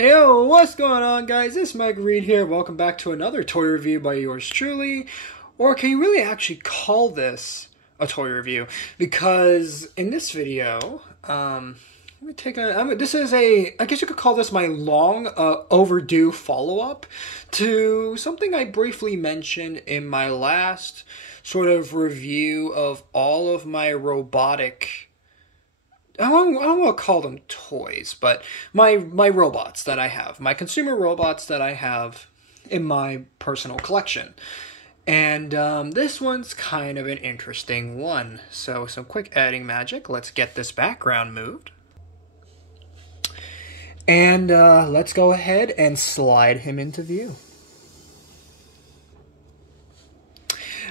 Yo, what's going on, guys? It's Mike Reed here. Welcome back to another toy review by yours truly. Or can you really actually call this a toy review? Because in this video, this is I guess you could call this my long overdue follow-up to something I briefly mentioned in my last sort of review of all of my robotic, I don't want to call them toys, but my robots that I have, my consumer robots that I have in my personal collection. And this one's kind of an interesting one. So some quick editing magic. Let's get this background moved. And let's go ahead and slide him into view.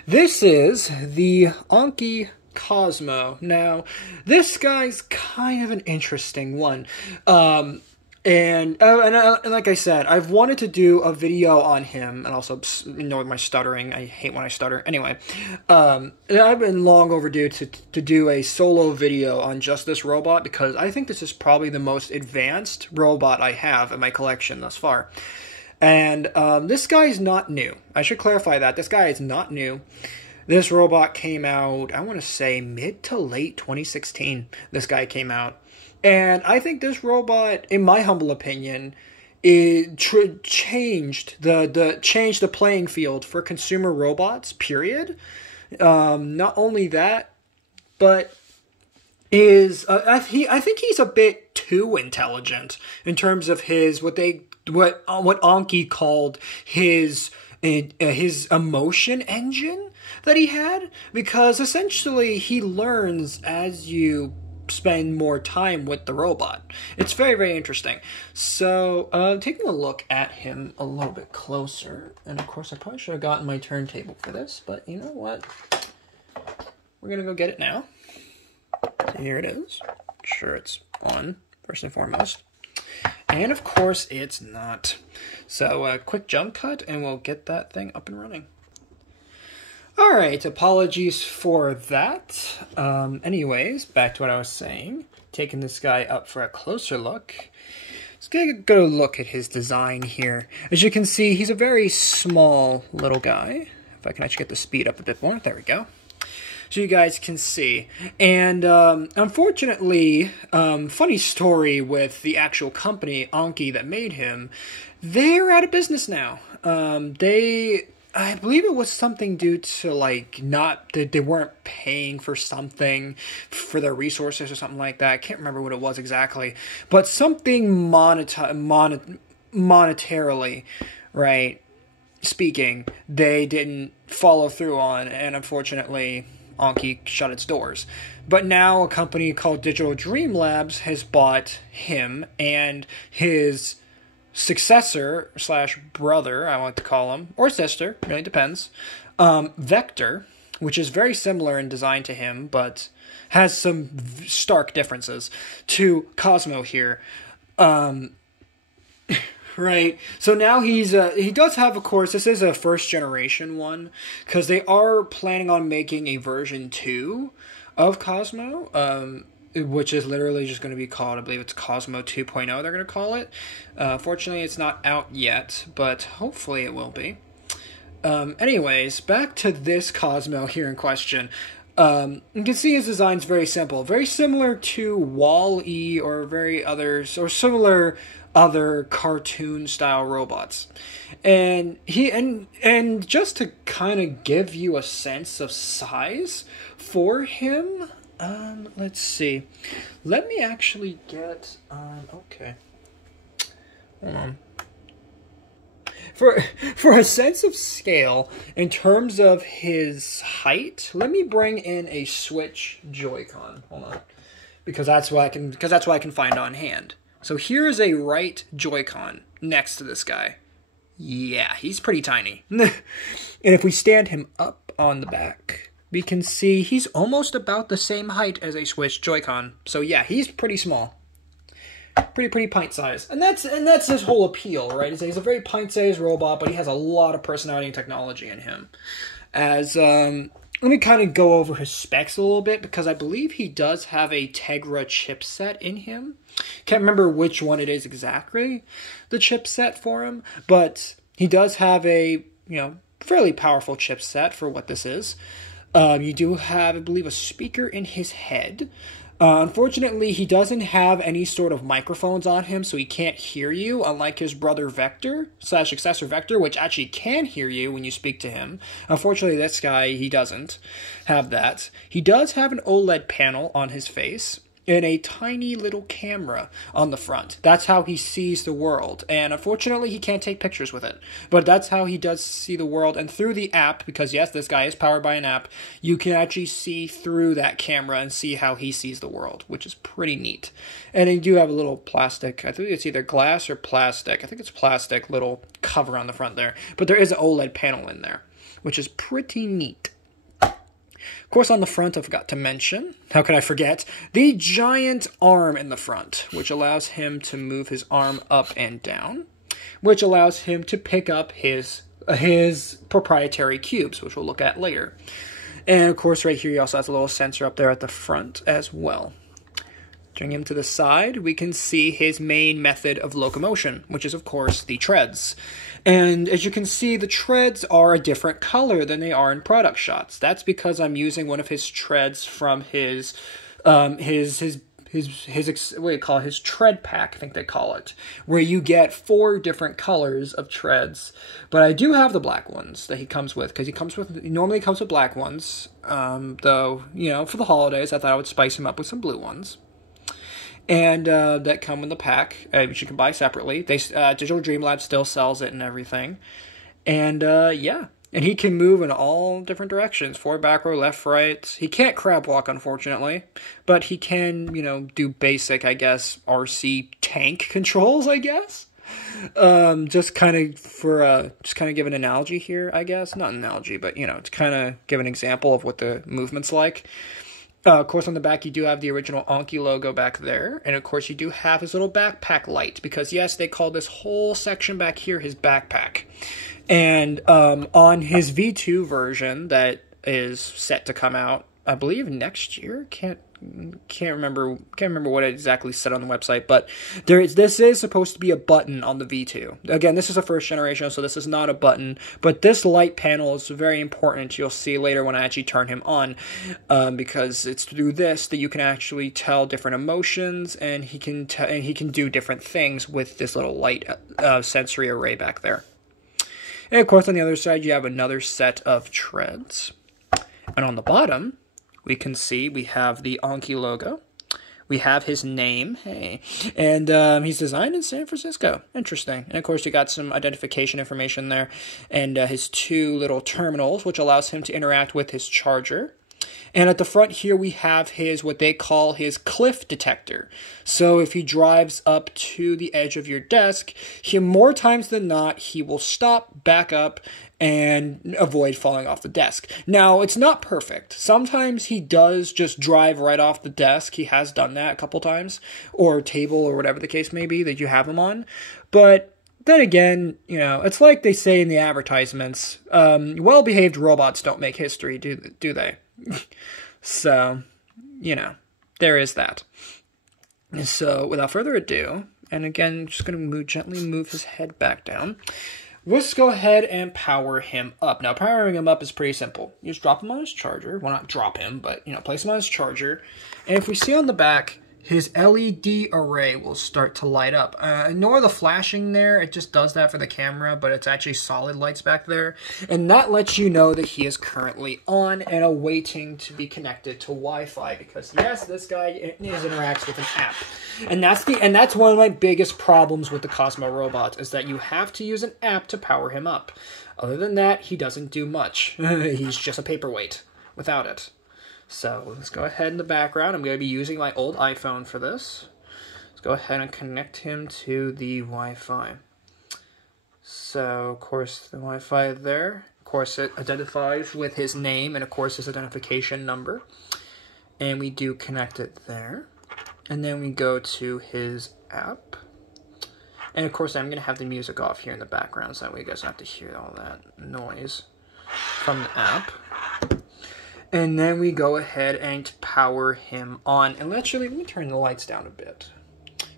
This is the Anki Cozmo. Now, this guy's kind of an interesting one. And like I said, I've wanted to do a video on him, and also ignore my stuttering. I hate when I stutter. Anyway, I've been long overdue to do a solo video on just this robot, because I think this is probably the most advanced robot I have in my collection thus far. And this guy's not new. I should clarify that. This guy is not new. This robot came out, I want to say, mid to late 2016. This guy came out. And I think this robot, in my humble opinion, changed the playing field for consumer robots, period. Not only that, but I think he's a bit too intelligent in terms of his what Anki called his emotion engine that he had, because essentially he learns as you spend more time with the robot. It's very, very interesting. So, taking a look at him a little bit closer, and of course I probably should have gotten my turntable for this, but you know what? We're gonna go get it now. So here it is. Make sure it's on, first and foremost. And of course it's not. So, a quick jump cut, and we'll get that thing up and running. Alright, apologies for that. Anyways, back to what I was saying. Taking this guy up for a closer look. Let's get a good look at his design here. As you can see, he's a very small little guy. If I can actually get the speed up a bit more. There we go. So you guys can see. And unfortunately, funny story with the actual company, Anki, that made him, they're out of business now. I believe it was something due to, like, they weren't paying for something for their resources or something like that. I can't remember what it was exactly. But something monetarily, right, speaking, they didn't follow through on, and unfortunately Anki shut its doors. But now a company called Digital Dream Labs has bought him and his successor / brother, I want to call him, or sister, really depends, Vector, which is very similar in design to him, but has some stark differences to Cozmo here. Right, so now he does have, of course, this is a first generation one, because they are planning on making a version 2 of Cozmo, which is literally just going to be called, I believe it's Cozmo 2.0 they're going to call it. Fortunately, it's not out yet, but hopefully it will be. Anyways, back to this Cozmo here in question. You can see his design's very simple. Very similar to Wall-E or similar other cartoon-style robots. And just to kind of give you a sense of size for him, let's see. Let me actually get, okay. Hold on. For a sense of scale, in terms of his height, let me bring in a Switch Joy-Con. Hold on. Because that's what I can find on hand. So here is a right Joy-Con next to this guy. Yeah, he's pretty tiny. And if we stand him up on the back, we can see he's almost about the same height as a Switch Joy-Con. So yeah, he's pretty small. Pretty pint size. And that's his whole appeal, right? He's a very pint-sized robot, but he has a lot of personality and technology in him. As let me kind of go over his specs a little bit, because I believe he does have a Tegra chipset in him. Can't remember which one it is exactly, the chipset for him, but he does have a, fairly powerful chipset for what this is. You do have, I believe, a speaker in his head. Unfortunately, he doesn't have any sort of microphones on him, so he can't hear you, unlike his brother Vector/successor Vector, which actually can hear you when you speak to him. Unfortunately, this guy, he doesn't have that. He does have an OLED panel on his face and a tiny little camera on the front. That's how he sees the world. And unfortunately, he can't take pictures with it. But that's how he does see the world. And through the app, because yes, this guy is powered by an app, you can actually see through that camera and see how he sees the world, which is pretty neat. And you do have a little plastic, I think it's either glass or plastic. I think it's plastic, little cover on the front there. But there is an OLED panel in there, which is pretty neat. Of course, on the front, I forgot to mention, how could I forget, the giant arm in the front, which allows him to move his arm up and down, which allows him to pick up his proprietary cubes, which we'll look at later. And of course, right here, he also has a little sensor up there at the front as well. Turning him to the side, we can see his main method of locomotion, which is, of course, the treads. And as you can see, the treads are a different color than they are in product shots. That's because I'm using one of his treads from his what do you call it? His tread pack, I think they call it, where you get 4 different colors of treads. But I do have the black ones that he comes with, because he normally comes with black ones. Though, for the holidays, I thought I would spice him up with some blue ones. And that come in the pack, which you can buy separately. Digital Dream Lab still sells it and everything. And yeah, and he can move in all different directions, forward, backward, left, right. He can't crab walk, unfortunately, but he can, do basic, I guess, RC tank controls, I guess. Just kind of give an analogy here, I guess. Not an analogy, but to kind of give an example of what the movement's like. Of course, on the back, you do have the original Anki logo back there. And, of course, you do have his little backpack light. Because, yes, they call this whole section back here his backpack. And on his V2 version that is set to come out, I believe, next year? Can't remember what it exactly said on the website, but this is supposed to be a button on the V2. Again, this is a first generation, so this is not a button, but this light panel is very important. You'll see later when I actually turn him on, because it's through this that you can actually tell different emotions, and he can do different things with this little light sensory array back there. And of course, on the other side, you have another set of treads, and on the bottom, we can see we have the Anki logo. We have his name, hey, and he's designed in San Francisco. Interesting. And of course, you got some identification information there, and his 2 little terminals, which allows him to interact with his charger. And at the front here, we have what they call his cliff detector. So if he drives up to the edge of your desk, more times than not, he will stop, back up, and avoid falling off the desk. Now, it's not perfect. Sometimes he does just drive right off the desk. He has done that a couple times, or table, or whatever the case may be that you have him on. But then again, it's like they say in the advertisements, well-behaved robots don't make history, do they? So, there is that. So, without further ado, and again, just going to gently move his head back down, let's go ahead and power him up. Now, powering him up is pretty simple. You just drop him on his charger. Well, not drop him, but, place him on his charger. And if we see on the back, his LED array will start to light up. Ignore the flashing there. It just does that for the camera, but it's actually solid lights back there. And that lets you know that he is currently on and awaiting to be connected to Wi-Fi. Because, yes, this guy interacts with an app. And that's one of my biggest problems with the Cozmo robot, is that you have to use an app to power him up. Other than that, he doesn't do much. He's just a paperweight without it. So let's go ahead in the background. I'm going to be using my old iPhone for this. Let's go ahead and connect him to the Wi-Fi. So, of course, the Wi-Fi there. Of course, it identifies with his name and, of course, his identification number. And we do connect it there. And then we go to his app. And, of course, I'm going to have the music off here in the background so that way you guys don't have to hear all that noise from the app. And then we go ahead and power him on. And let me turn the lights down a bit,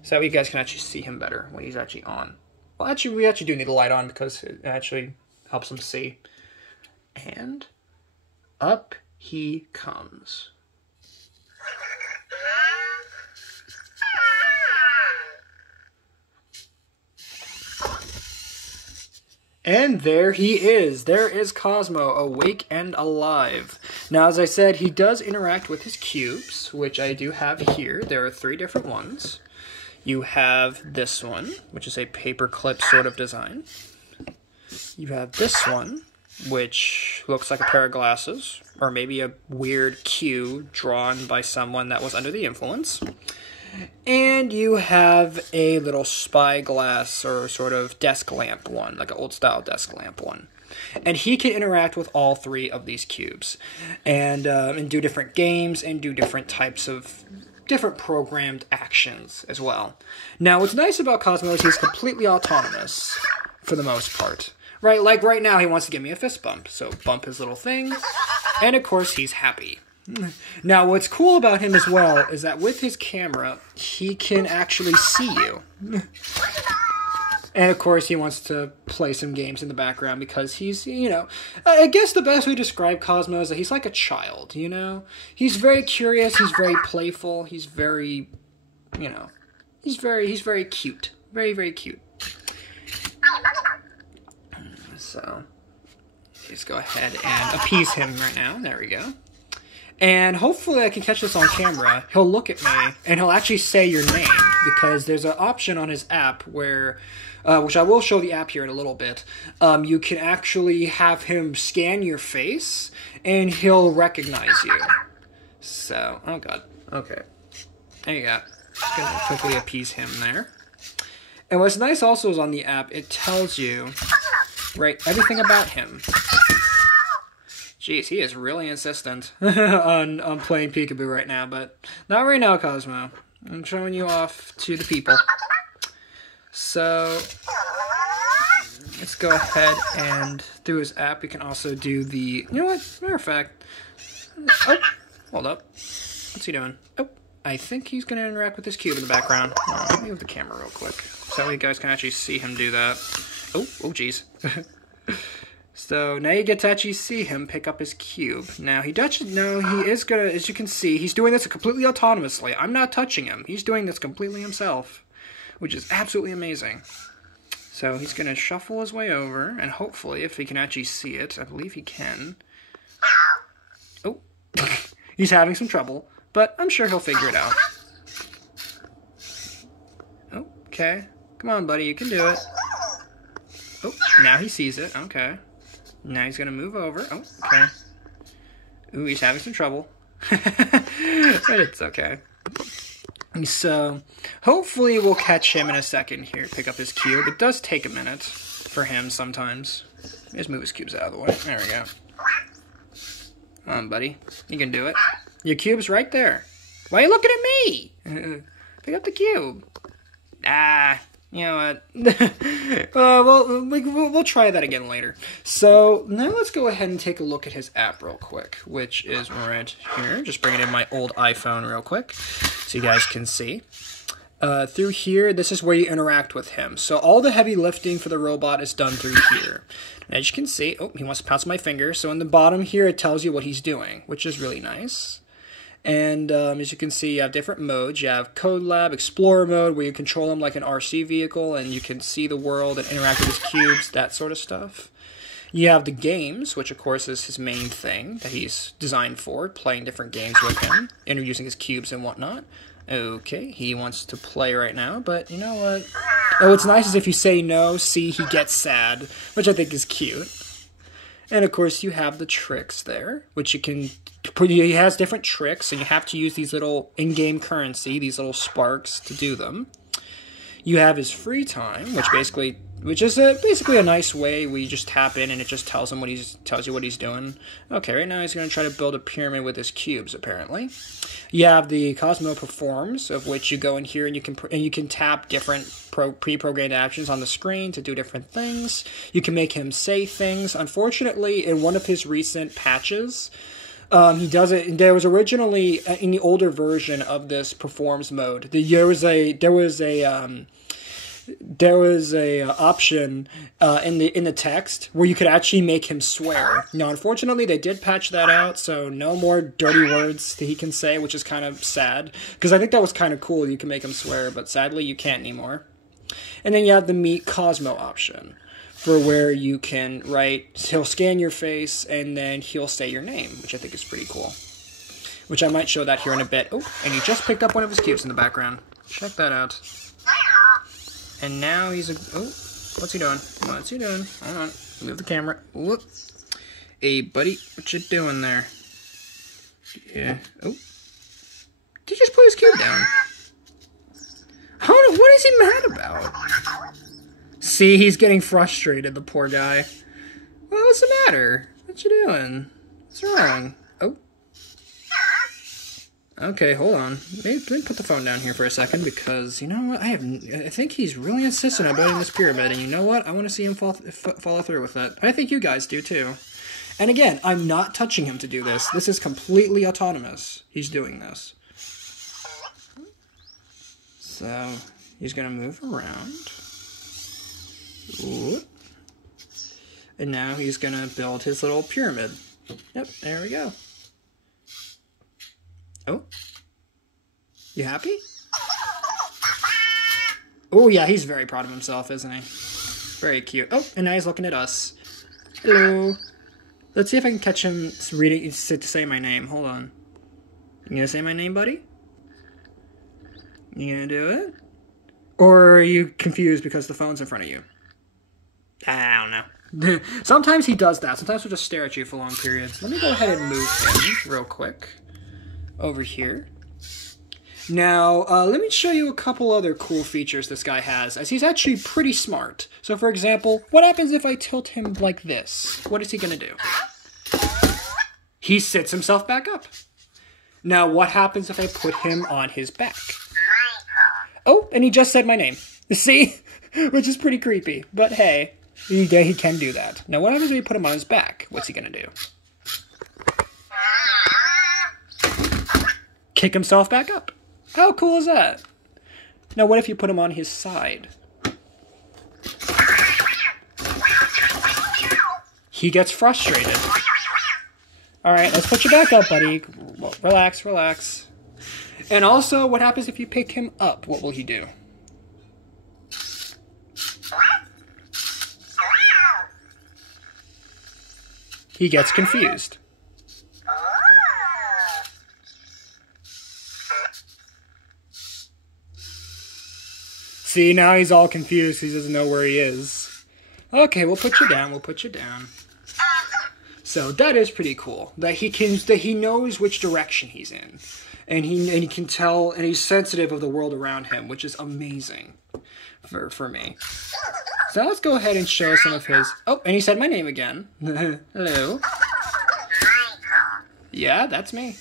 so that you guys can actually see him better when he's actually on. Well, actually, we actually do need the light on because it actually helps him see. And up he comes. And there he is. There is Cozmo, awake and alive. Now, as I said, he does interact with his cubes, which I do have here. There are 3 different ones. You have this one, which is a paperclip sort of design. You have this one, which looks like a pair of glasses, or maybe a weird cue drawn by someone that was under the influence. And you have a little spyglass or sort of desk lamp one, like an old style desk lamp one. And he can interact with all 3 of these cubes and do different games and do different types of different programmed actions as well. Now, what's nice about Cozmo is he's completely autonomous for the most part. Right, like right now he wants to give me a fist bump. So bump his little thing, and of course he's happy. Now, what's cool about him as well is that with his camera, he can actually see you. And, of course, he wants to play some games in the background because he's, you know... I guess the best way to describe Cozmo is that he's like a child, you know? He's very curious, he's very playful, he's very, you know... He's very cute. Very, very cute. So, let's go ahead and appease him right now. There we go. And hopefully I can catch this on camera. He'll look at me, and he'll actually say your name, because there's an option on his app where, which I will show the app here in a little bit, you can actually have him scan your face, and he'll recognize you. So, oh god, okay. There you go. Just gonna quickly appease him there. And what's nice also is on the app, it tells you, right, everything about him. Jeez, he is really insistent on playing peekaboo right now, but not right now, Cozmo. I'm showing you off to the people. So, let's go ahead and through his app, we can also do the, you know what, matter of fact, oh, hold up. What's he doing? Oh, I think he's going to interact with this cube in the background. Oh, let me move the camera real quick, so you guys can actually see him do that. Oh, jeez. So now you get to actually see him pick up his cube. Now he is gonna, as you can see, he's doing this completely autonomously. I'm not touching him. He's doing this completely himself, which is absolutely amazing. So he's gonna shuffle his way over, and hopefully, if he can actually see it, I believe he can. Oh, he's having some trouble, but I'm sure he'll figure it out. Oh, okay. Come on, buddy, you can do it. Oh, now he sees it. Okay. Now he's going to move over. Oh, okay. Ooh, he's having some trouble. But it's okay. So, hopefully we'll catch him in a second here. Pick up his cube. It does take a minute for him sometimes. Just move his cubes out of the way. There we go. Come on, buddy. You can do it. Your cube's right there. Why are you looking at me? Pick up the cube. Ah. You know what? We'll try that again later. So, now let's go ahead and take a look at his app real quick, which is right here. Just bringing in my old iPhone real quick, so you guys can see. Through here, this is where you interact with him. So, all the heavy lifting for the robot is done through here. And as you can see, oh, he wants to pounce my finger. So, in the bottom here, it tells you what he's doing, which is really nice. And as you can see, you have different modes. You have Code Lab, Explorer mode, where you control him like an RC vehicle, and you can see the world and interact with his cubes, that sort of stuff. You have the games, which of course is his main thing that he's designed for, playing different games with him, introducing his cubes and whatnot. Okay, he wants to play right now, but you know what? Oh, what's nice is if you say no, see, he gets sad, which I think is cute. And of course, you have the tricks there, which you can... He has different tricks, and you have to use these little in-game currency, these little sparks, to do them. You have his free time, which is basically a nice way where you just tap in and it just tells him tells you what he's doing. Okay, right now he's going to try to build a pyramid with his cubes, apparently. You have the Cozmo Performs, of which you go in here and you can tap different pre-programmed actions on the screen to do different things. You can make him say things. Unfortunately, in one of his recent patches, He does it. There was originally in the older version of this performs mode. There was a option in the text where you could actually make him swear. Now, unfortunately, they did patch that out, so no more dirty words that he can say, which is kind of sad. Because I think that was kind of cool. You can make him swear, but sadly, you can't anymore. And then you have the Meet Cozmo option, for where you can he'll scan your face, and then he'll say your name, which I think is pretty cool. Which I might show that here in a bit. Oh, and he just picked up one of his cubes in the background. Check that out. And now he's oh, what's he doing? What's he doing? Hold on. Move the camera. Whoop. Hey, buddy, what you doing there? Yeah. Oh. Did he just put his cube down? Hold on, what is he mad about? See, he's getting frustrated, the poor guy. Well, what's the matter? What you doing? What's wrong? Oh. Okay, hold on. Let me put the phone down here for a second, because, you know what, I think he's really insistent on building this pyramid, and you know what? I want to see him follow through with it. I think you guys do, too. And again, I'm not touching him to do this. This is completely autonomous. He's doing this. So, he's going to move around. Ooh. And now he's going to build his little pyramid. Yep, there we go. Oh. You happy? Oh, yeah, he's very proud of himself, isn't he? Very cute. Oh, and now he's looking at us. Hello. Let's see if I can catch him reading to say my name. Hold on. You gonna say my name, buddy? You gonna do it? Or are you confused because the phone's in front of you? I don't know. Sometimes he does that. Sometimes he'll just stare at you for long periods. Let me go ahead and move him real quick over here. Now, let me show you a couple other cool features this guy has, as he's actually pretty smart. So, for example, what happens if I tilt him like this? What is he going to do? He sits himself back up. Now, what happens if I put him on his back? Oh, and he just said my name. See? Which is pretty creepy. But hey, he can do that. Now, what happens if we put him on his back? What's he going to do? Kick himself back up. How cool is that? Now, what if you put him on his side? He gets frustrated. Alright, let's put you back up, buddy. Relax, relax. And also, what happens if you pick him up? What will he do? He gets confused. See, now he's all confused. He doesn't know where he is. Okay, we'll put you down. We'll put you down. So that is pretty cool. That he knows which direction he's in, and he can tell, and he's sensitive of the world around him, which is amazing for me. So let's go ahead and show some of his. Oh, and he said my name again. Hello. Yeah, that's me.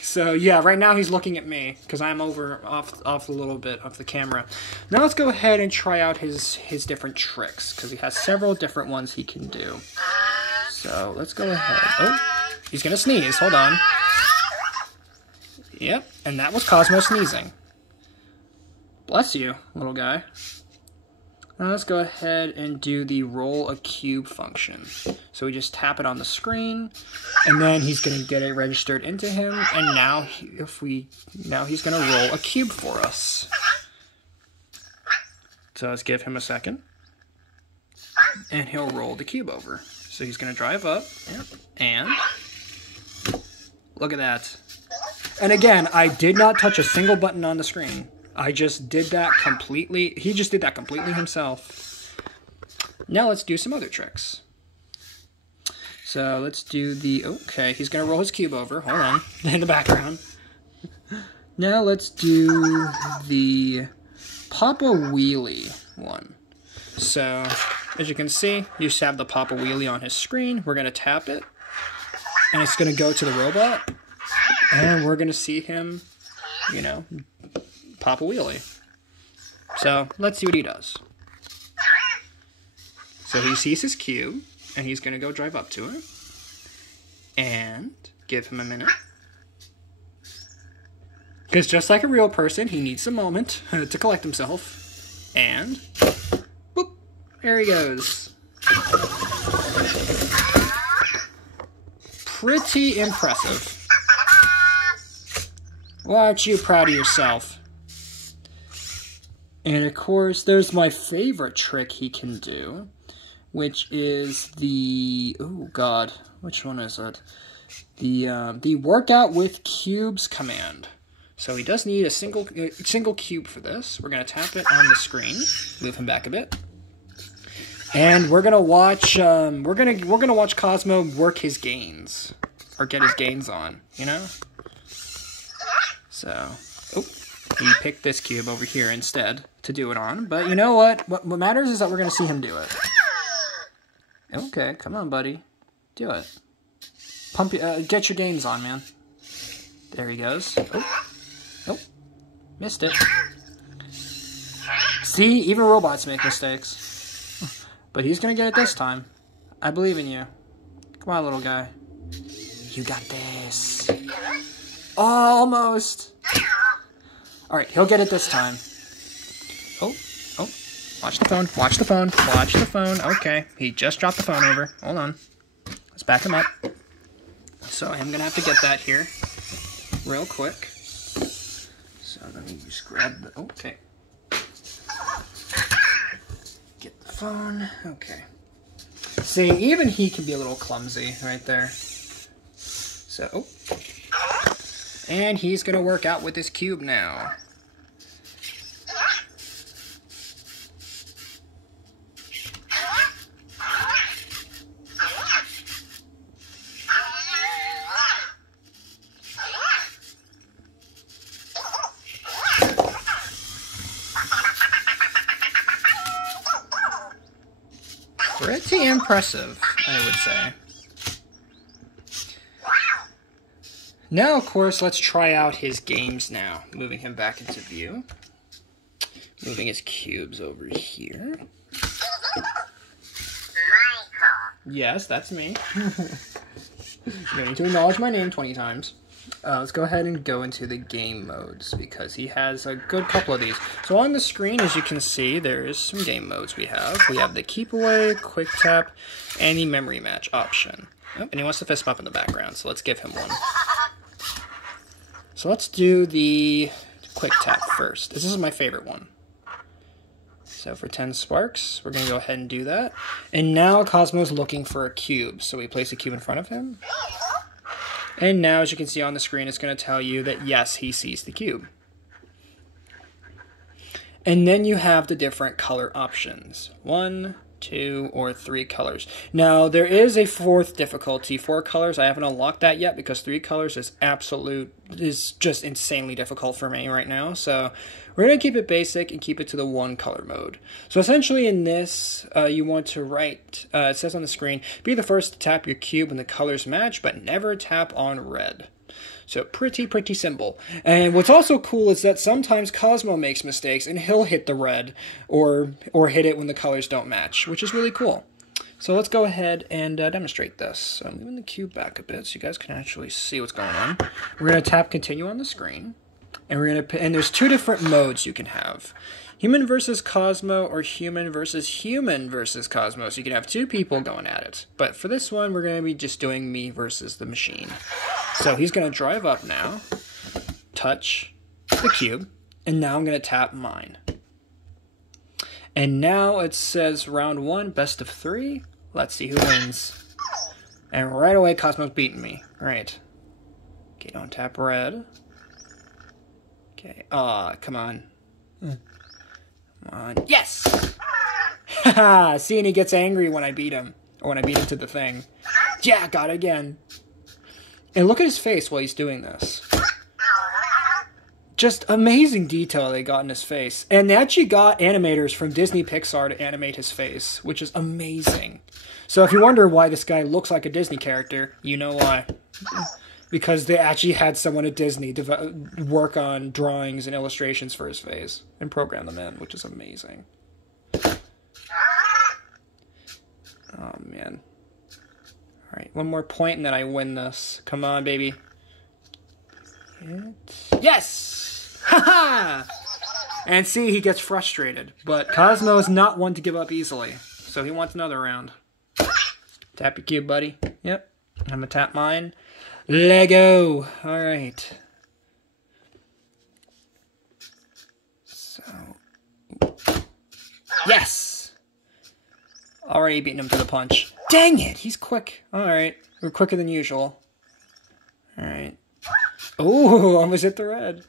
So yeah, right now he's looking at me because I'm off a little bit of the camera. Now let's go ahead and try out his different tricks, because he has several different ones he can do. So let's go ahead. Oh, he's gonna sneeze. Hold on. Yep, and that was Cozmo sneezing. Bless you, little guy. Now let's go ahead and do the roll a cube function. So we just tap it on the screen, and then he's going to get it registered into him, and now he's going to roll a cube for us. So let's give him a second, and he'll roll the cube over. So he's going to drive up, and look at that. And again, I did not touch a single button on the screen. I just did that completely. He just did that completely himself. Now let's do some other tricks. So let's do the. Okay, he's gonna roll his cube over. Hold on, in the background. Now let's do the Papa Wheelie one. So as you can see, you just have the Papa Wheelie on his screen. We're gonna tap it, and it's gonna go to the robot, and we're gonna see him, you know, Papa Wheelie. So let's see what he does. So he sees his cube, and he's going to go drive up to it. And Give him a minute. Because just like a real person, he needs a moment to collect himself. And, boop, there he goes. Pretty impressive. Why aren't you proud of yourself? And of course, there's my favorite trick he can do, which is the, oh god, which one is it? The workout with cubes command. So he does need a single cube for this. We're gonna tap it on the screen, move him back a bit, and we're gonna watch we're gonna watch Cozmo work his gains, or get his gains on, you know. So, oh, he picked this cube over here instead to do it on. But you know what? What matters is that we're gonna see him do it. Okay, come on, buddy, do it. Pump, get your gains on, man. There he goes. Oh. Nope. Missed it. See, even robots make mistakes. But he's gonna get it this time. I believe in you. Come on, little guy. You got this. Oh, almost. Alright, he'll get it this time. Oh, oh. Watch the phone, watch the phone, watch the phone. Okay, he just dropped the phone over. Hold on. Let's back him up. So I'm gonna have to get that here real quick. So let me just grab the, okay. Get the phone, okay. See, even he can be a little clumsy right there. So, oh. And he's gonna work out with this cube now. Pretty impressive, I would say. Now, of course, let's try out his games now. Moving him back into view. Moving his cubes over here. Yes, that's me. You need to acknowledge my name 20 times. Let's go ahead and go into the game modes, because he has a good couple of these. So on the screen, as you can see, there's some game modes we have. We have the keep away, quick tap, and the memory match option. Oh, and he wants to fist bump in the background, so let's give him one. So let's do the quick tap first. This is my favorite one. So for 10 sparks, we're going to go ahead and do that. And now Cozmo's looking for a cube, so we place a cube in front of him. And now, as you can see on the screen, it's going to tell you that, yes, he sees the cube. And then you have the different color options. 1, 2, or 3 colors. Now, there is a 4th difficulty. 4 colors, I haven't unlocked that yet, because 3 colors is just insanely difficult for me right now. So we're going to keep it basic and keep it to the 1 color mode. So essentially in this, you want to write, it says on the screen, be the first to tap your cube when the colors match, but never tap on red. So pretty simple. And what's also cool is that sometimes Cozmo makes mistakes and he'll hit the red or hit it when the colors don't match, which is really cool. So let's go ahead and demonstrate this. So I'm moving the cube back a bit so you guys can actually see what's going on. We're going to tap continue on the screen. And there's 2 different modes you can have. Human versus Cozmo, or human versus Cozmo. So you can have 2 people going at it. But for this one, we're going to be just doing me versus the machine. So he's going to drive up now, touch the cube, and now I'm going to tap mine. And now it says round 1, best of 3. Let's see who wins. And right away, Cozmo's beating me. Right. Okay, don't tap red. Okay, come on. Come on. Yes! Haha! See, and he gets angry when I beat him. Or when I beat him to the thing. Yeah, got it again. And look at his face while he's doing this. Just amazing detail they got in his face. And they actually got animators from Disney Pixar to animate his face, which is amazing. So if you wonder why this guy looks like a Disney character, you know why. Because they actually had someone at Disney work on drawings and illustrations for his face and program them in, which is amazing. Oh, man. Alright, one more point and then I win this. Come on, baby. Yes! Haha! And see, he gets frustrated. But Cozmo is not one to give up easily. So he wants another round. Tap your cube, buddy. Yep. I'm gonna tap mine. Lego! Alright. So. Yes! Already beating him to the punch. Dang it! He's quick. Alright. We're quicker than usual. Alright. Ooh, almost hit the red.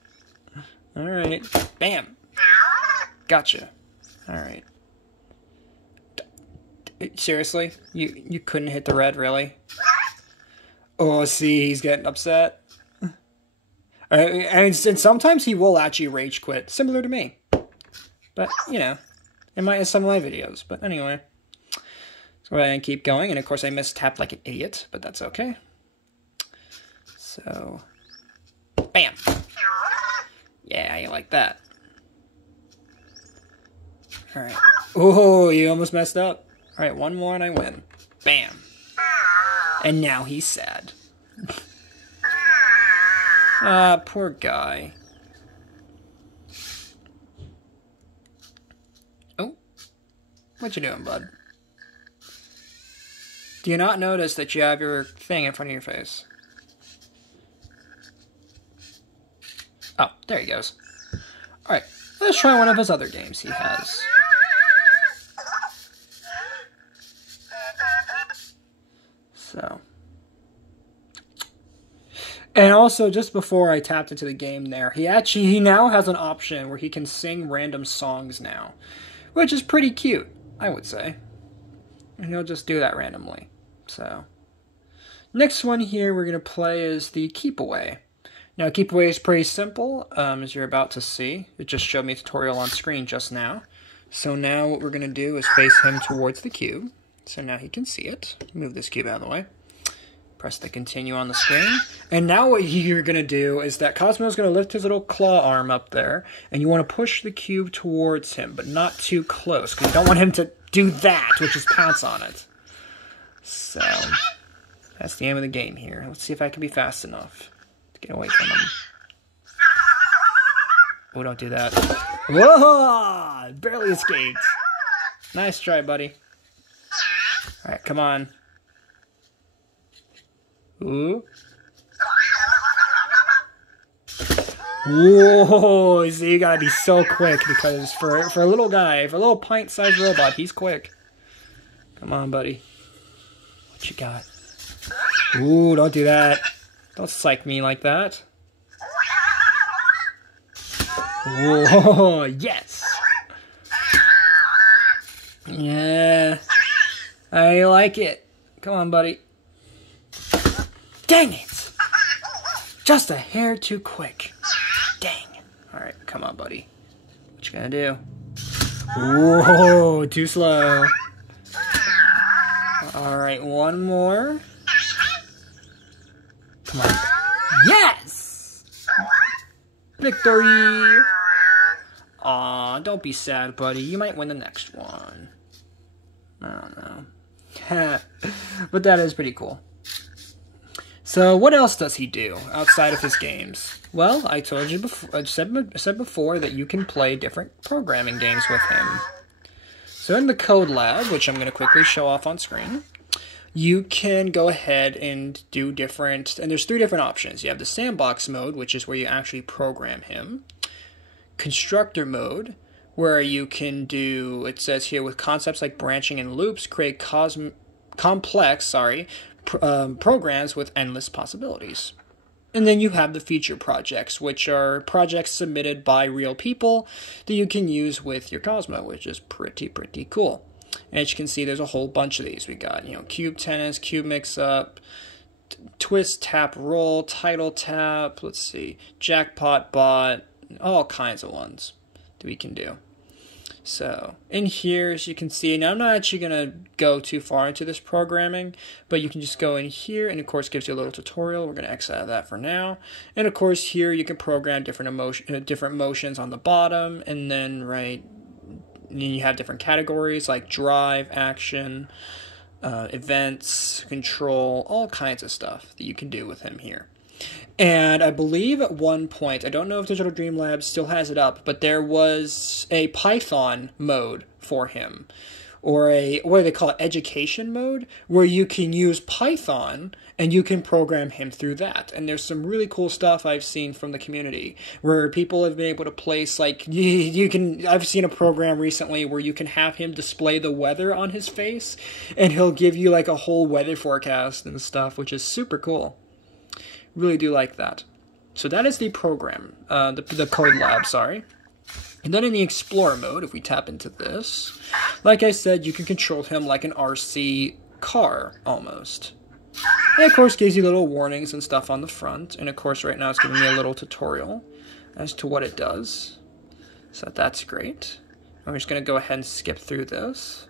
Alright. Bam! Gotcha. Alright. Seriously? You couldn't hit the red, really? Oh, see, he's getting upset. And sometimes he will actually rage quit, similar to me. But, you know, in some of my videos. But anyway. So go ahead and keep going. And of course I mistapped like an idiot, but that's okay. So, bam. Yeah, you like that. Alright. Oh, you almost messed up. Alright, one more and I win. Bam. And now he's sad. Ah, poor guy. Oh. What you doing, bud? Do you not notice that you have your thing in front of your face? Oh, there he goes. Alright, let's try one of his other games he has. So. And also, just before I tapped into the game there, he now has an option where he can sing random songs now. Which is pretty cute, I would say. And he'll just do that randomly. So. Next one here we're going to play is the Keep Away. Now, Keep Away is pretty simple, as you're about to see. It just showed me a tutorial on screen just now. So now what we're going to do is face him towards the cube. So now he can see it. Move this cube out of the way. Press the continue on the screen. And now what you're going to do is that Cozmo's going to lift his little claw arm up there. And you want to push the cube towards him, but not too close. Because you don't want him to do that, which is pounce on it. So, that's the aim of the game here. Let's see if I can be fast enough to get away from him. Oh, don't do that. Whoa! Barely escaped. Nice try, buddy. Alright, come on. Ooh. Whoa! See, you gotta be so quick because for a little guy, for a little pint-sized robot, he's quick. Come on, buddy. What you got? Ooh, don't do that. Don't psych me like that. Whoa, yes! Yeah. I like it. Come on, buddy. Dang it! Just a hair too quick. Dang. Alright, come on, buddy. What you gonna do? Whoa, too slow. Alright, one more. Come on. Yes! Victory! Aw, don't be sad, buddy. You might win the next one. I don't know. But that is pretty cool. So, what else does he do outside of his games? Well, I told you before, I said before that you can play different programming games with him. So in the Code Lab, which I'm going to quickly show off on screen, you can go ahead and do different, and there's 3 different options. You have the sandbox mode, which is where you actually program him. Constructor mode, where you can do, it says here, with concepts like branching and loops, create complex programs with endless possibilities. And then you have the feature projects, which are projects submitted by real people that you can use with your Cozmo, which is pretty cool. And as you can see, there's a whole bunch of these. We got, cube tennis, cube mix-up, twist, tap, roll, title tap, let's see, jackpot bot, all kinds of ones that we can do. So, in here, as you can see, now I'm not actually going to go too far into this programming, but you can just go in here, and of course gives you a little tutorial. We're going to X out of that for now. And of course, here you can program different motions on the bottom, and then, you have different categories like drive, action, events, control, all kinds of stuff that you can do with him here. And I believe at one point, I don't know if Digital Dream Labs still has it up, but there was a Python mode for him, or a, what do they call it, education mode, where you can use Python and you can program him through that. And there's some really cool stuff I've seen from the community where people have been able to place, like, I've seen a program recently where you can have him display the weather on his face, and he'll give you like a whole weather forecast and stuff, which is super cool. Really do like that. So that is the program, the code lab, sorry. And then in the Explorer mode, if we tap into this, like I said, you can control him like an RC car, almost. And of course gives you little warnings and stuff on the front. And of course right now it's giving me a little tutorial as to what it does. So that's great. I'm just going to go ahead and skip through this.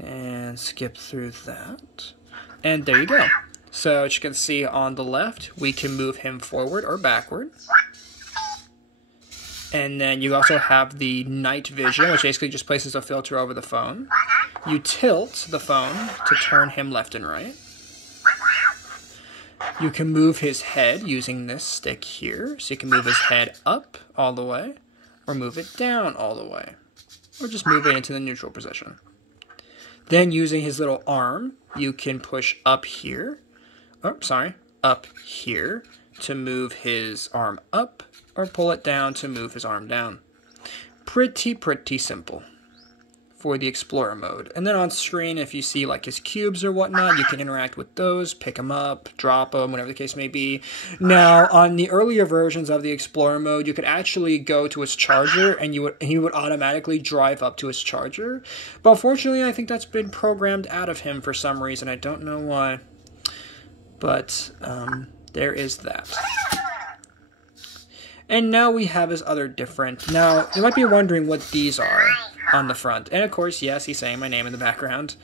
And skip through that. And there you go. So as you can see on the left, we can move him forward or backward. And then you also have the night vision, which basically just places a filter over the phone. You tilt the phone to turn him left and right. You can move his head using this stick here. So you can move his head up all the way, or move it down all the way, or just move it into the neutral position. Then using his little arm, you can push up here. Oh, sorry, up here to move his arm up, or pull it down to move his arm down. Pretty simple for the Explorer mode. And then on screen, if you see like his cubes or whatnot, you can interact with those, pick them up, drop them, whatever the case may be. Now, on the earlier versions of the Explorer mode, you could actually go to his charger, and he would automatically drive up to his charger. But unfortunately, I think that's been programmed out of him for some reason. I don't know why. But there is that. And now we have his other different... Now, you might be wondering what these are on the front. And of course, yes, he's saying my name in the background.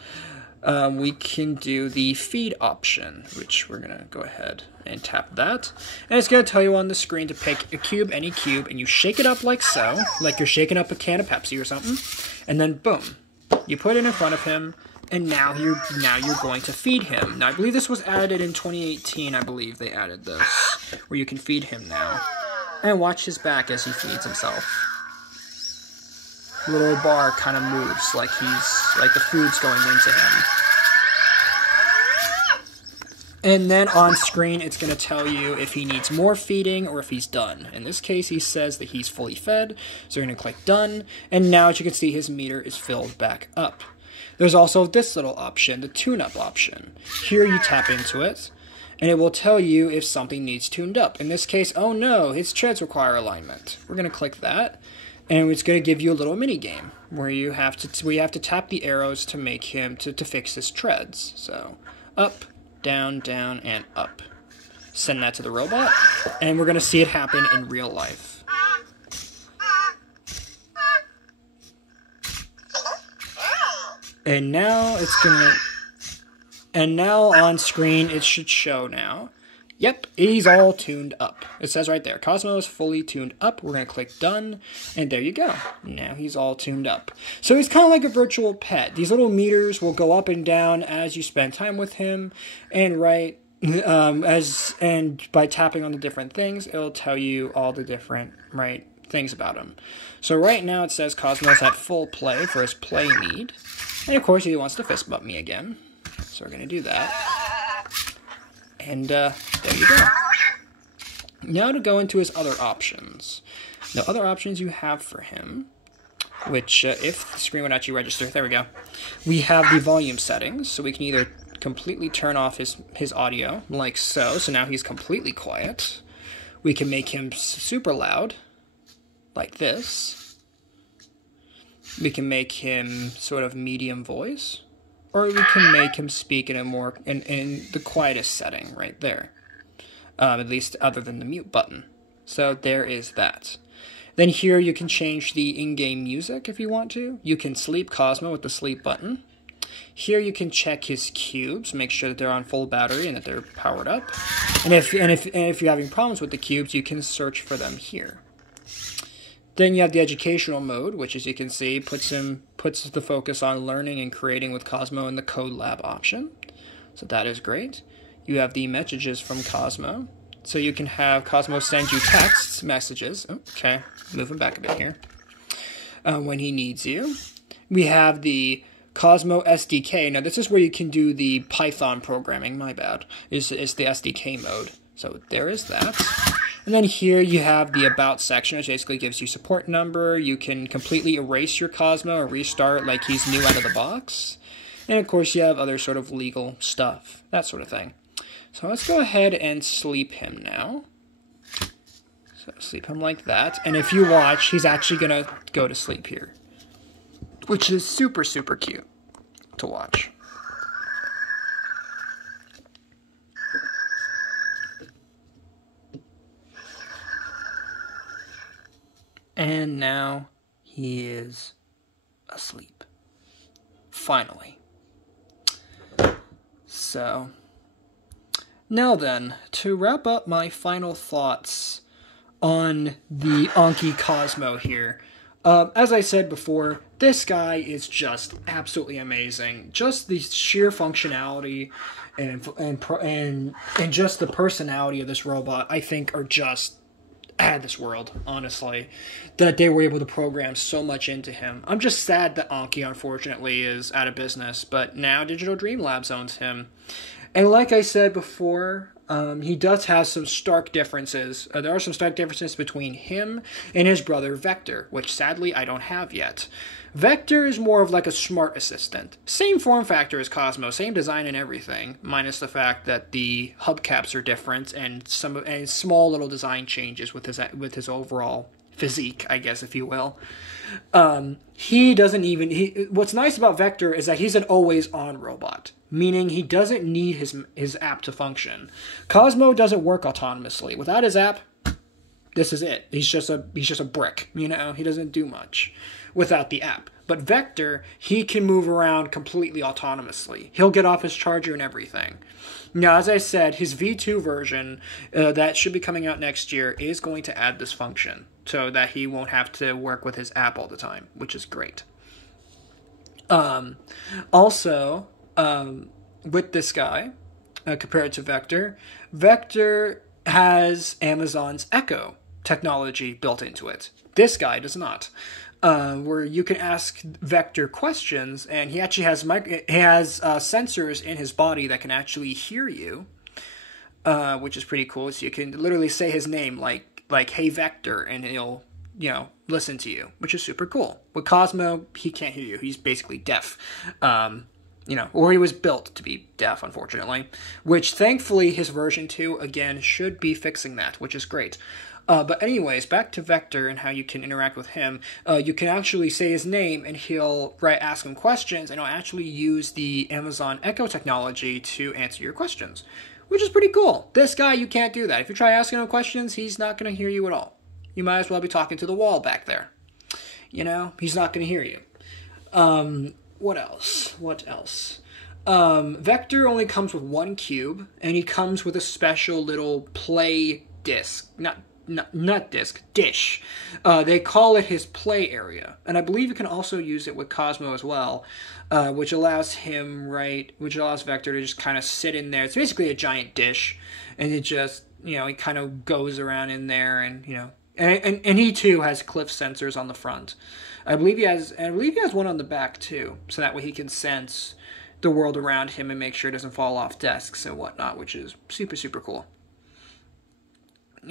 We can do the feed option, which we're going to go ahead and tap that. And it's going to tell you on the screen to pick a cube, any cube, and you shake it up like so, like you're shaking up a can of Pepsi or something. And then boom, you put it in front of him. And now you're going to feed him. Now, I believe this was added in 2018, I believe they added this, where you can feed him now. And watch his back as he feeds himself. Little bar kind of moves like the food's going into him. And then on screen, it's going to tell you if he needs more feeding or if he's done. In this case, he says that he's fully fed, so you're going to click done. And now, as you can see, his meter is filled back up. There's also this little option, the tune-up option. Here you tap into it, and it will tell you if something needs tuned up. In this case, oh no, his treads require alignment. We're going to click that, and it's going to give you a little mini game where you have to tap the arrows to make him to fix his treads. So up, down, down, and up. Send that to the robot, and we're going to see it happen in real life. And now now on screen it should show now. Yep, he's all tuned up. It says right there, Cozmo is fully tuned up. We're going to click done, and there you go. Now he's all tuned up. So he's kind of like a virtual pet. These little meters will go up and down as you spend time with him, and and by tapping on the different things, it'll tell you all the different things about him. So right now it says Cozmo's at full play for his play need. And of course he wants to fist bump me again. So we're going to do that. And there you go. Now to go into his other options. The other options you have for him, which if the screen would actually register, there we go. We have the volume settings, so we can either completely turn off his audio, like so. So now he's completely quiet. We can make him super loud, like this. We can make him sort of medium voice, or we can make him speak in the quietest setting right there. At least other than the mute button. So there is that. Then here you can change the in-game music if you want to. You can sleep Cozmo with the sleep button. Here you can check his cubes, make sure that they're on full battery and that they're powered up. And if you're having problems with the cubes, you can search for them here. Then you have the educational mode, which, as you can see, puts the focus on learning and creating with Cozmo in the Code Lab option. So that is great. You have the messages from Cozmo. So you can have Cozmo send you texts, messages. Okay, moving back a bit here. When he needs you. We have the Cozmo SDK. Now, this is where you can do the Python programming. My bad. It's the SDK mode. So there is that. And then here you have the About section, which basically gives you support number. You can completely erase your Cozmo or restart like he's new out of the box. And of course you have other sort of legal stuff, that sort of thing. So let's go ahead and sleep him now. So sleep him like that. And if you watch, he's actually going to go to sleep here. Which is super, super cute to watch. And now he is asleep. Finally. So, now then, to wrap up my final thoughts on the Anki Cozmo here. As I said before, this guy is just absolutely amazing. Just the sheer functionality and just the personality of this robot, I think, are just out of this world, honestly, that they were able to program so much into him. I'm just sad that Anki, unfortunately, is out of business, but now Digital Dream Labs owns him. And like I said before, he does have some stark differences. There are some stark differences between him and his brother Vector, which sadly I don't have yet. Vector is more of like a smart assistant. Same form factor as Cozmo, same design and everything, minus the fact that the hubcaps are different and small little design changes with his overall physique, I guess, if you will. He doesn't even... what's nice about Vector is that he's an always-on robot, meaning he doesn't need his app to function. Cozmo doesn't work autonomously. Without his app, this is it. He's just a brick, you know? He doesn't do much without the app. But Vector, he can move around completely autonomously. He'll get off his charger and everything. Now, as I said, his V2 version that should be coming out next year is going to add this function so that he won't have to work with his app all the time, which is great. Also, with this guy, compared to Vector, Vector has Amazon's Echo technology built into it. This guy does not. Where you can ask Vector questions, and he actually has sensors in his body that can actually hear you, which is pretty cool. So you can literally say his name, like "Hey Vector," and he'll listen to you, which is super cool. With Cozmo, he can't hear you; he's basically deaf. Or he was built to be deaf, unfortunately. Which thankfully, his version 2 again should be fixing that, which is great. But anyways, back to Vector and how you can interact with him. You can actually say his name and he'll ask him questions, and he'll actually use the Amazon Echo technology to answer your questions, which is pretty cool. This guy, you can't do that. If you try asking him questions, he's not going to hear you at all. You might as well be talking to the wall back there. He's not going to hear you. What else? Vector only comes with one cube, and he comes with a special little play disc. Dish. They call it his play area, and I believe you can also use it with Cozmo as well, which allows Vector to just kind of sit in there. It's basically a giant dish, and it just, he kind of goes around in there, and and he too has cliff sensors on the front. I believe he has one on the back too, so that way he can sense the world around him and make sure it doesn't fall off desks and whatnot, which is super, super cool.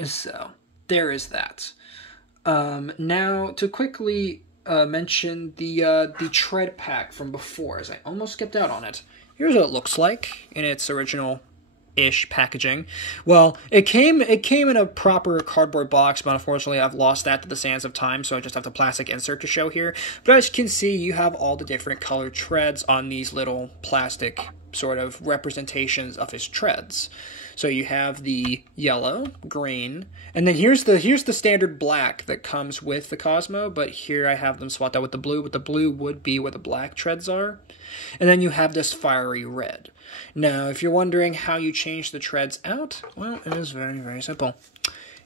So there is that. Now, to quickly mention the tread pack from before, as I almost skipped out on it. Here's what it looks like in its original-ish packaging. Well, it came in a proper cardboard box, but unfortunately I've lost that to the sands of time, so I just have the plastic insert to show here. But as you can see, you have all the different colored treads on these little plastic sort of representations of his treads. So you have the yellow, green, and then here's the standard black that comes with the Cozmo, but here I have them swapped out with the blue, but the blue would be where the black treads are. And then you have this fiery red. Now, if you're wondering how you change the treads out, well, it is very, very simple.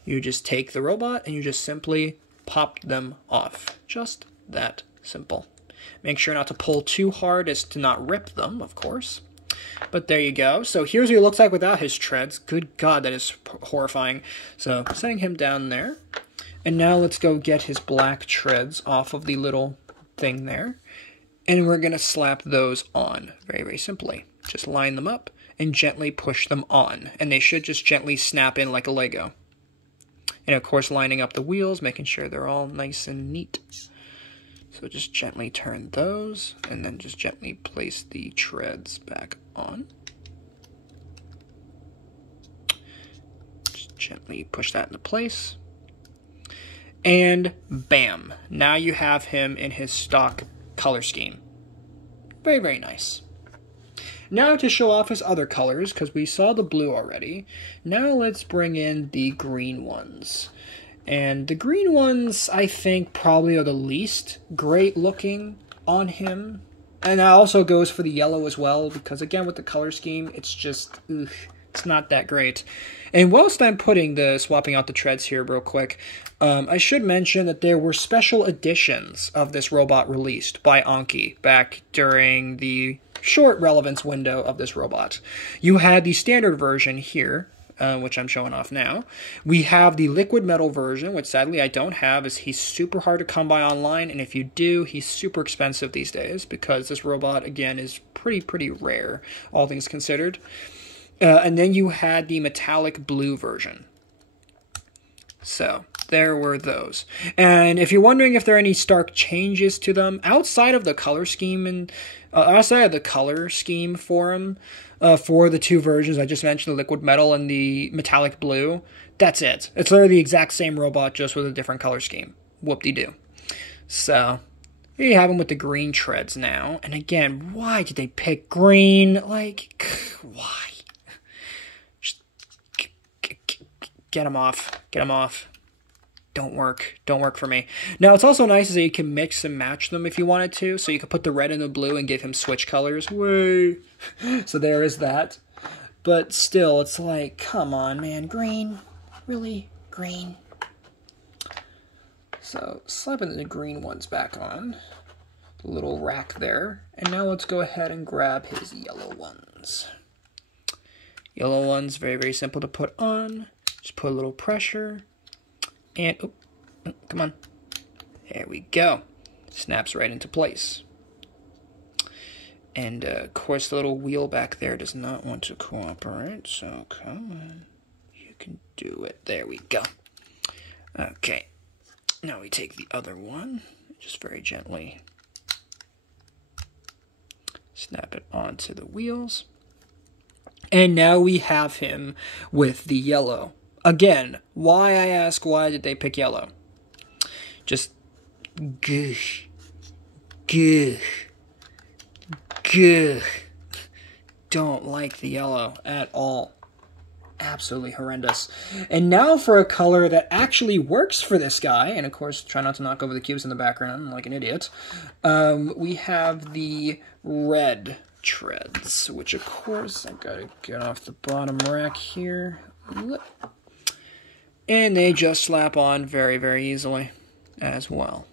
You just take the robot and you just simply popped them off. Just that simple. Make sure not to pull too hard as to not rip them, of course. But there you go. So here's what he looks like without his treads. Good God, that is horrifying. So setting him down there. And now let's go get his black treads off of the little thing there. And we're going to slap those on very, very simply. Just line them up and gently push them on. And they should just gently snap in like a Lego. And of course, lining up the wheels, making sure they're all nice and neat. So just gently turn those, and then just gently place the treads back on. Just gently push that into place. And bam! Now you have him in his stock color scheme. Very, very nice. Now to show off his other colors, because we saw the blue already, now let's bring in the green ones. And the green ones, I think, probably are the least great looking on him. And that also goes for the yellow as well, because again, with the color scheme, it's just, ugh, it's not that great. And whilst I'm swapping out the treads here real quick, I should mention that there were special editions of this robot released by Anki back during the short relevance window of this robot. You had the standard version here, which I'm showing off now. We have the liquid metal version, which sadly I don't have, as he's super hard to come by online, and if you do, he's super expensive these days, because this robot, again, is pretty rare, all things considered. And then you had the metallic blue version. So, there were those. And if you're wondering if there are any stark changes to them, outside of the color scheme and outside of the color scheme for them, for the two versions I just mentioned, the liquid metal and the metallic blue, that's it. It's literally the exact same robot, just with a different color scheme. Whoop-de-doo. So, here you have him with the green treads now. And again, why did they pick green? Like, why? Just get him off. Get him off. Don't work for me. Now, it's also nice is that you can mix and match them if you wanted to. So you could put the red and the blue and give him switch colors. Way. So there is that. But still, it's like, come on, man. Green? Really? Green? So, slapping the green ones back on. The little rack there. And now let's go ahead and grab his yellow ones. Yellow ones, very, very simple to put on. Just put a little pressure. And, oh, come on. There we go. Snaps right into place. And, of course, the little wheel back there does not want to cooperate. So, come on. You can do it. There we go. Okay. Now we take the other one. Just very gently snap it onto the wheels. And now we have him with the yellow. Again, why, I ask, why did they pick yellow? Just, goosh, goosh, goosh. Don't like the yellow at all. Absolutely horrendous. And now for a color that actually works for this guy, and of course, try not to knock over the cubes in the background like an idiot. We have the red treads, which of course, I've got to get off the bottom rack here. And they just slap on very, very easily as well.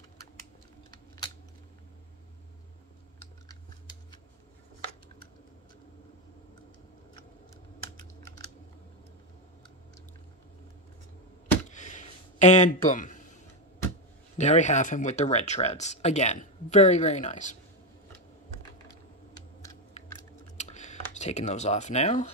And boom. There we have him with the red treads. Again, very, very nice. Just taking those off now.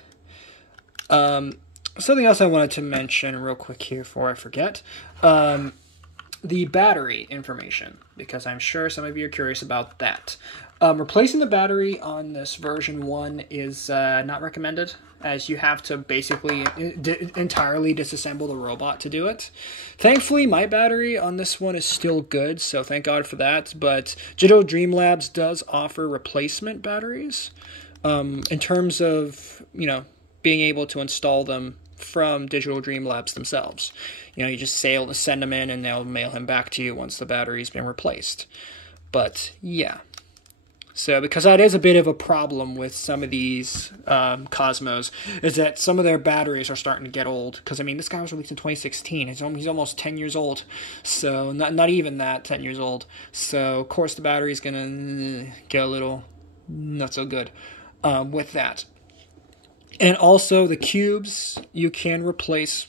Something else I wanted to mention real quick here before I forget. The battery information, because I'm sure some of you are curious about that. Replacing the battery on this version 1 is not recommended, as you have to basically entirely disassemble the robot to do it. Thankfully, my battery on this one is still good, so thank God for that, but Digital Dream Labs does offer replacement batteries in terms of, you know, being able to install them from Digital Dream Labs themselves. You know, you just send them in and they'll mail him back to you once the battery's been replaced. But, yeah. So, because that is a bit of a problem with some of these Cozmos, is that some of their batteries are starting to get old. Because, I mean, this guy was released in 2016. He's almost 10 years old. So, not even that, 10 years old. So, of course, the battery's going to get a little not so good with that. And also, the cubes, you can replace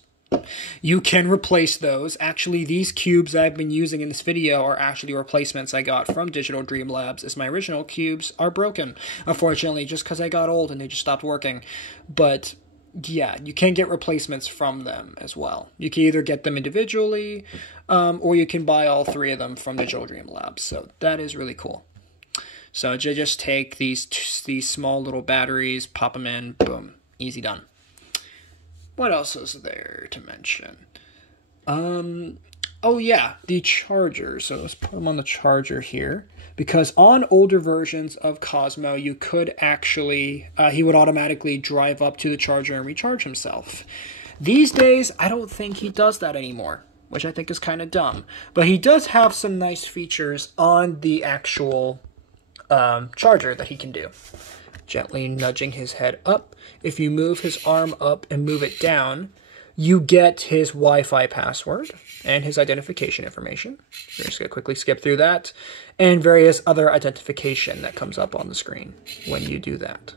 those. Actually, these cubes I've been using in this video are actually replacements I got from Digital Dream Labs, as my original cubes are broken, unfortunately, just because I got old and they just stopped working. But yeah, you can get replacements from them as well. You can either get them individually, or you can buy all 3 of them from Digital Dream Labs. So that is really cool. So just take these small little batteries, pop them in, boom, easy done. What else is there to mention? Oh yeah, the charger. So let's put them on the charger here. Because on older versions of Cozmo, you could actually, he would automatically drive up to the charger and recharge himself. These days, I don't think he does that anymore, which I think is kind of dumb. But he does have some nice features on the actual charger that he can do. Gently nudging his head up. If you move his arm up and move it down, you get his Wi-Fi password and his identification information. We're just going to quickly skip through that. And various other identification that comes up on the screen when you do that.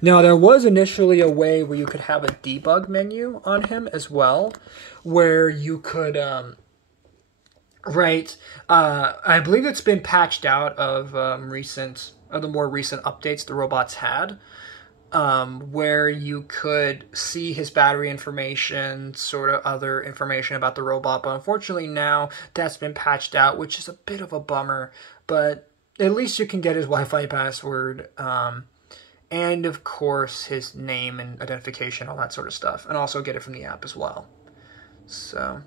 Now, there was initially a way where you could have a debug menu on him as well, where you could... I believe it's been patched out of the more recent updates the robots had, where you could see his battery information, sort of other information about the robot. But unfortunately now that's been patched out, which is a bit of a bummer. But at least you can get his Wi-Fi password, and of course his name and identification, all that sort of stuff, and also get it from the app as well. So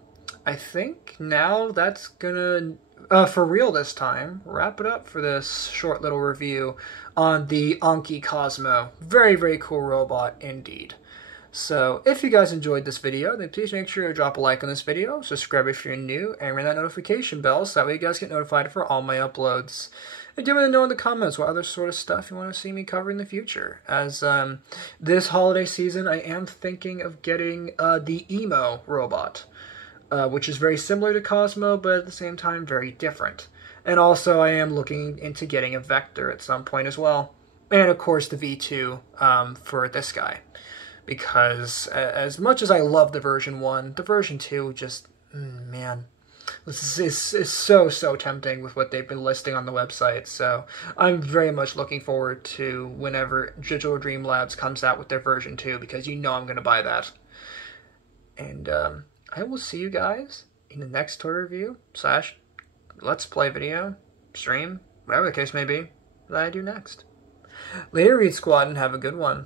I think now that's gonna, for real this time, wrap it up for this short little review on the Anki Cozmo. Very, very cool robot indeed. So if you guys enjoyed this video, then please make sure to drop a like on this video, subscribe if you're new, and ring that notification bell so that way you guys get notified for all my uploads. And do let me know in the comments what other sort of stuff you want to see me cover in the future. As this holiday season, I am thinking of getting the Emo robot. Which is very similar to Cozmo, but at the same time very different. And also I am looking into getting a Vector at some point as well. And of course the V2 for this guy. Because as much as I love the version 1, the version 2 just, man, this is so tempting with what they've been listing on the website. So I'm very much looking forward to whenever Digital Dream Labs comes out with their version 2, because you know I'm going to buy that. And I will see you guys in the next toy review / let's play video, stream, whatever the case may be, that I do next. Later, Reed Squad, and have a good one.